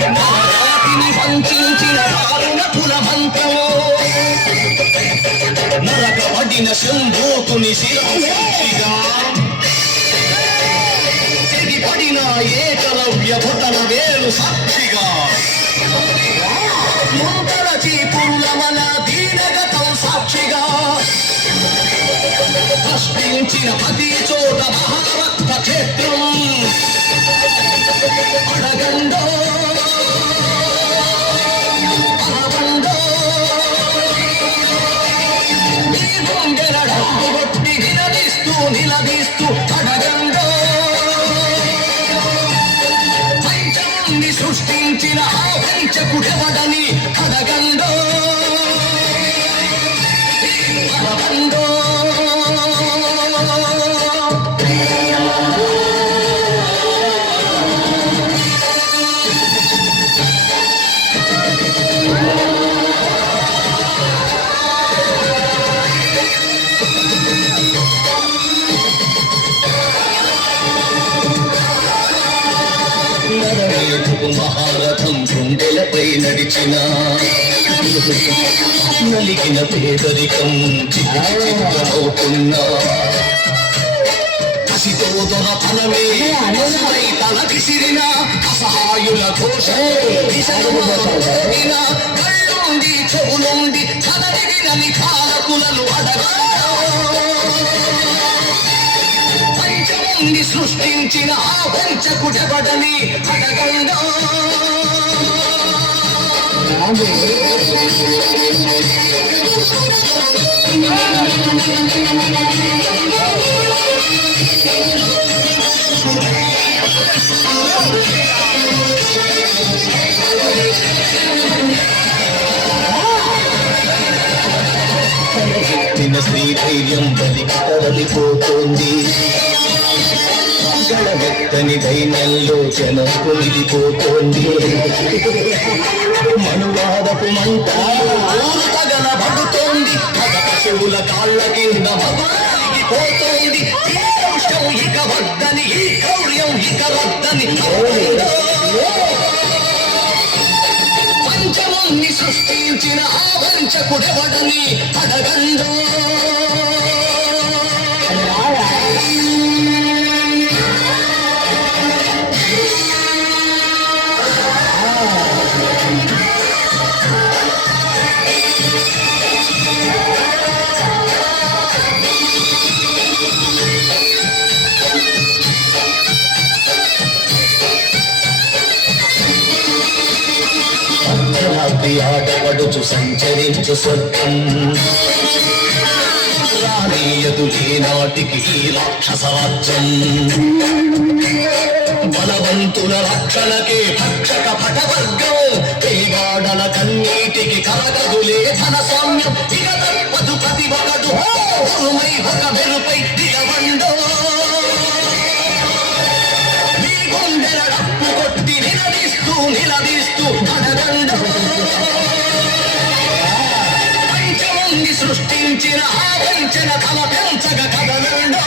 నారాతిని వంచిన దారుణ కులమంతమో నరకబడిన శంభూతుని శిరసాక్షిగా తెగిపడిన ఏకలవ్య భుతన వేలు సాక్షిగా. ముందర చీపురుల దీనగతం సాక్షిగా. ప్రశ్నించిన ప్రతి చోట మహారత్వ క్షేత్రం. నిలదీస్తూ నరమేధపు మహారథం గుండెలపై నడిచిన నలిగిన పేదరికం చిత్రమవుతున్నా కసితో దొర తల విసిరిన అసహాయుల సృష్టించిన ఆ వంచకుడబడని అడగంగా తిన స్త్రీ ధైర్యం బలికి తరలిపోతోంది గడమెత్తని మనువాదపు మంట తగల పడుతోంది పశువుల కాళ్ళ కింద పోతోంది ఇక వద్దని ఈ క్రౌర్యం ఇక వద్దని పంచముని సృష్టించిన ఆ వంచకుడెవడని అడగండో? ఆటపడుచు సంచరించు స్వర్గం. రానీయదు ఈనాటికి ఈ రాక్షస రాజ్యం. బలవంతుల రక్షణకే భక్షక పటవర్గం. పేవాడల కన్నీటికి కలగదులే ధన స్వామ్యం ఇక తప్పదు ప్రతి ఒకడు ఉరుమై ఒక వెలుపై దిగవండో నిలదీస్తూ నిలదీస్తూ అడగండో సృష్టించిన ఆ వంచన తల పెంచగ కదలండో